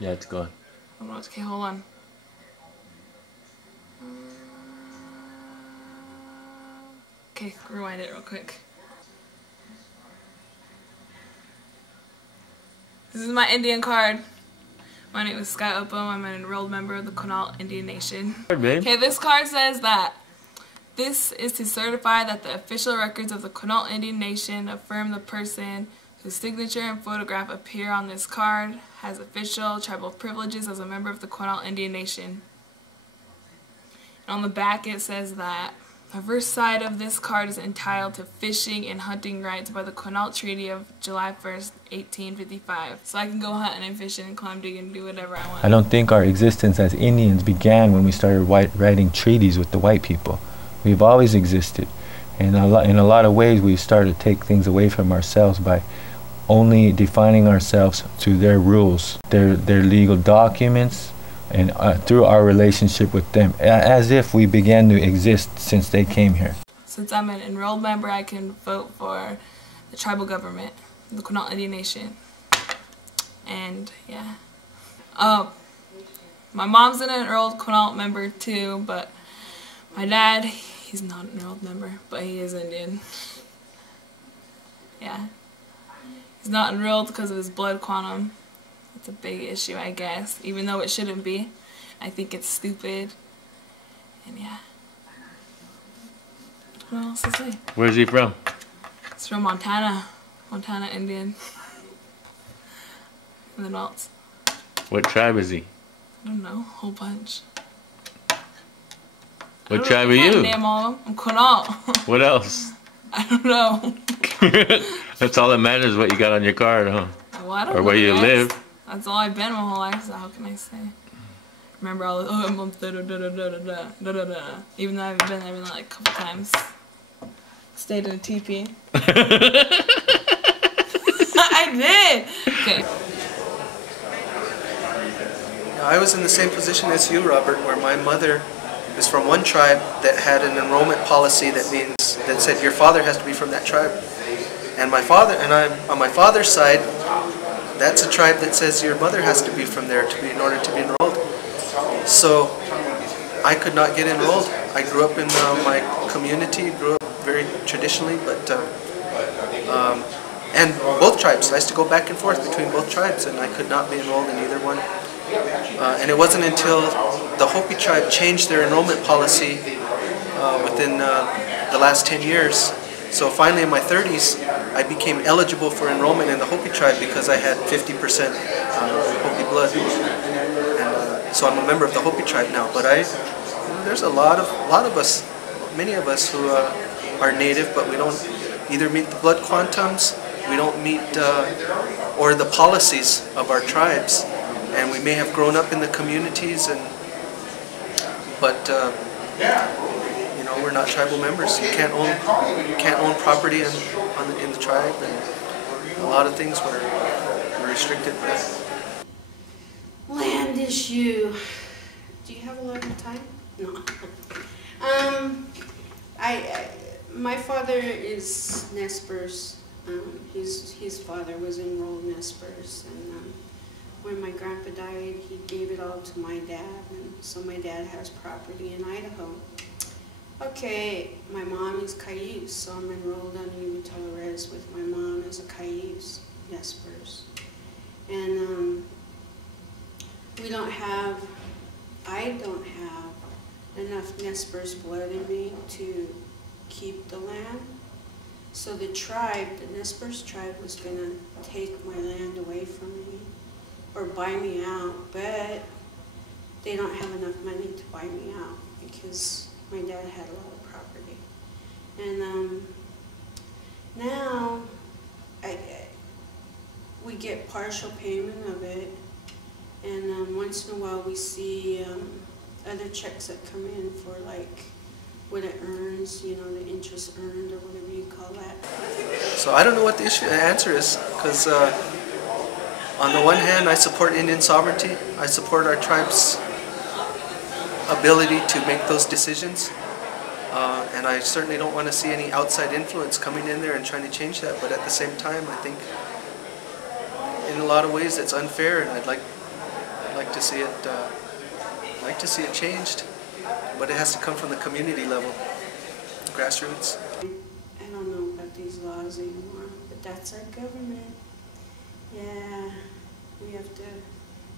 Yeah, it's gone. Okay, hold on. Okay, rewind it real quick. This is my Indian card. My name is Sky Opo. I'm an enrolled member of the Quinault Indian Nation. Okay, this card says that this is to certify that the official records of the Quinault Indian Nation affirm the person whose signature and photograph appear on this card has official tribal privileges as a member of the Quinault Indian Nation. And on the back it says that the reverse side of this card is entitled to fishing and hunting rights by the Quinault Treaty of July 1st, 1855. So I can go hunting and fishing and climb digging and do whatever I want. I don't think our existence as Indians began when we started writing treaties with the white people. We've always existed. And in a lot of ways we've started to take things away from ourselves by only defining ourselves through their rules, their legal documents, and through our relationship with them, as if we began to exist since they came here. Since I'm an enrolled member, I can vote for the tribal government, the Quinault Indian Nation. And yeah. My mom's an enrolled Quinault member too, but my dad, he's not an enrolled member, but he is Indian. Yeah. He's not enrolled because of his blood quantum. It's a big issue, I guess, even though it shouldn't be. I think it's stupid. And yeah. What else to say? Where's he from? It's from Montana. Montana Indian. And then else? What tribe is he? I don't know. A whole bunch. What tribe are you? Name all of them. I'm Quinault. What else? I don't know. That's all that matters, what you got on your card, huh? Well, I don't or where know, you guys. live. That's all I've been my whole life, so how can I say? Remember all the, I'm even though I've been there like a couple times. Stayed in a teepee. I did! Okay. I was in the same position as you, Robert, where my mother is from one tribe that had an enrollment policy that said your father has to be from that tribe. And my father, on my father's side, that's a tribe that says your mother has to be from there in order to be enrolled. So I could not get enrolled. I grew up in my community, grew up very traditionally, but and both tribes. I used to go back and forth between both tribes, and I could not be enrolled in either one. And it wasn't until the Hopi tribe changed their enrollment policy within the last 10 years. So finally in my 30s, I became eligible for enrollment in the Hopi tribe because I had 50% Hopi blood. And so I'm a member of the Hopi tribe now. But there's a lot of us, many of us who are native, but we don't either meet the blood quantums, we don't meet or the policies of our tribes. And we may have grown up in the communities, but you know, we're not tribal members. You can't own property in the tribe, and a lot of things were restricted. Land issue. Do you have a lot of time? No. My father is Nespers. His father was enrolled Nespers, and when my grandpa died, he gave it all to my dad, and so my dad has property in Idaho. Okay, my mom is Cayuse, so I'm enrolled on Utah Res with my mom as a Cayuse, Nespers. And I don't have enough Nespers blood in me to keep the land. So the Nespers tribe was going to take my land away from me or buy me out, but they don't have enough money to buy me out because my dad had a lot of property. And now we get partial payment of it, and once in a while we see other checks that come in for like what it earns, you know, the interest earned or whatever you call that. So I don't know what the answer is, because on the one hand I support Indian sovereignty, I support our tribe's ability to make those decisions, and I certainly don't want to see any outside influence coming in there and trying to change that, but at the same time I think in a lot of ways it's unfair, and I'd like to see it changed. But it has to come from the community level, grassroots. I don't know about these laws anymore, but that's our government. Yeah, we have to,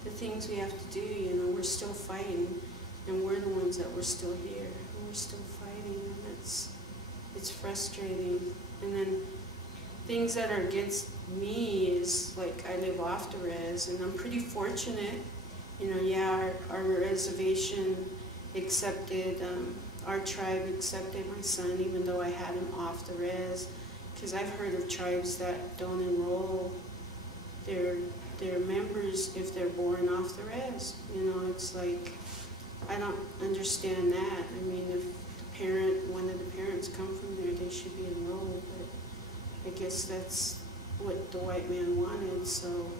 the things we have to do, you know, we're still fighting, and we're the ones that we're still here, and we're still fighting, and it's frustrating. And then things that are against me is, like, I live off the res, and I'm pretty fortunate. You know, yeah, our reservation accepted, our tribe accepted my son, even though I had him off the res, because I've heard of tribes that don't enroll their members if they're born off the res. You know, it's like, I don't understand that. I mean, if one of the parents come from there, they should be enrolled, but I guess that's what the white man wanted, so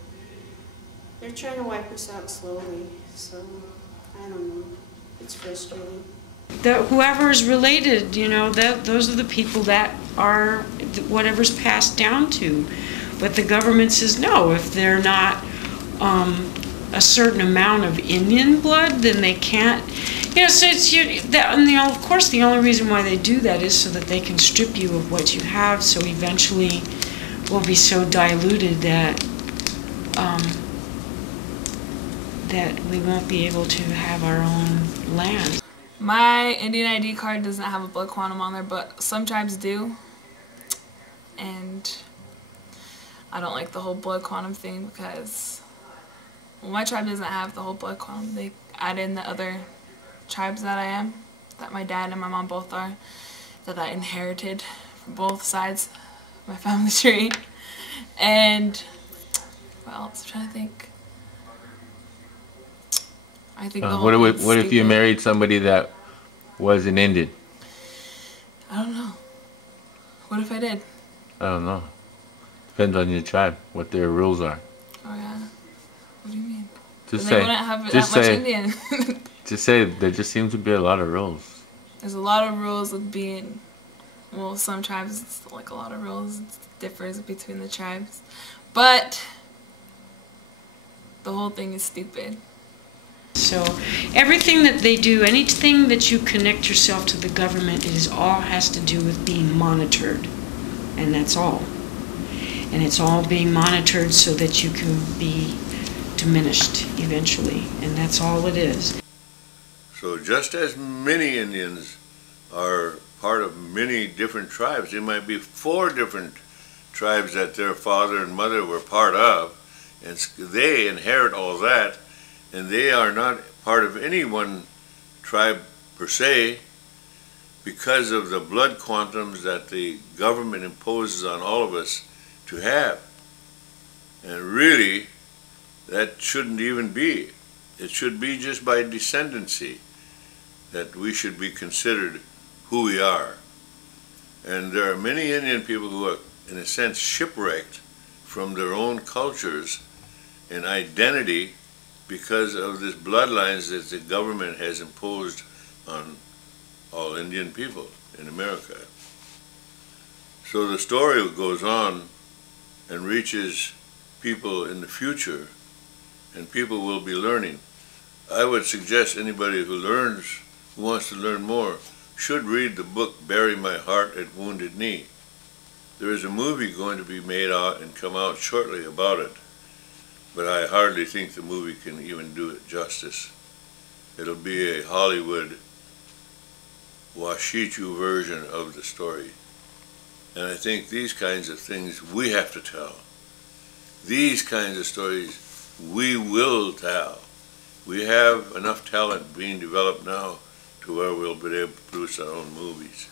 they're trying to wipe us out slowly, so I don't know. It's frustrating. Whoever's related, you know, those are the people that are whatever's passed down to. But the government says no, if they're not a certain amount of Indian blood, then they can't. You know, so it's of course the only reason why they do that is so that they can strip you of what you have. So eventually, we'll be so diluted that that we won't be able to have our own land. My Indian ID card doesn't have a blood quantum on there, but some tribes do. And I don't like the whole blood quantum thing because, well, my tribe doesn't have the whole blood quantum. They add in the other tribes that I am, that my dad and my mom both are, that I inherited from both sides of my family tree. And what else? I'm trying to think. I think the whole what if you married somebody that was an Indian? I don't know. What if I did? I don't know. Depends on your tribe, what their rules are. Oh yeah. What do you mean? Just they say. wouldn't have Just that much say. Indian. Just say there just seems to be a lot of rules. There's a lot of rules with being. Well, some tribes it's like a lot of rules. It differs between the tribes, but the whole thing is stupid. So everything that they do, anything that you connect yourself to the government, it all has to do with being monitored, and that's all. And it's all being monitored so that you can be diminished eventually, and that's all it is. So just as many Indians are part of many different tribes, there might be 4 different tribes that their father and mother were part of, and they inherit all that, and they are not part of any one tribe per se because of the blood quantums that the government imposes on all of us to have. And really, that shouldn't even be. It should be just by descendancy that we should be considered who we are. And there are many Indian people who are, in a sense, shipwrecked from their own cultures and identity because of this bloodlines that the government has imposed on all Indian people in America. So the story goes on and reaches people in the future, and people will be learning. I would suggest anybody who wants to learn more, should read the book Bury My Heart at Wounded Knee. There is a movie going to be made out and come out shortly about it, but I hardly think the movie can even do it justice. It'll be a Hollywood Washichu version of the story. And I think these kinds of things we have to tell. These kinds of stories we will tell. We have enough talent being developed now to where we'll be able to produce our own movies.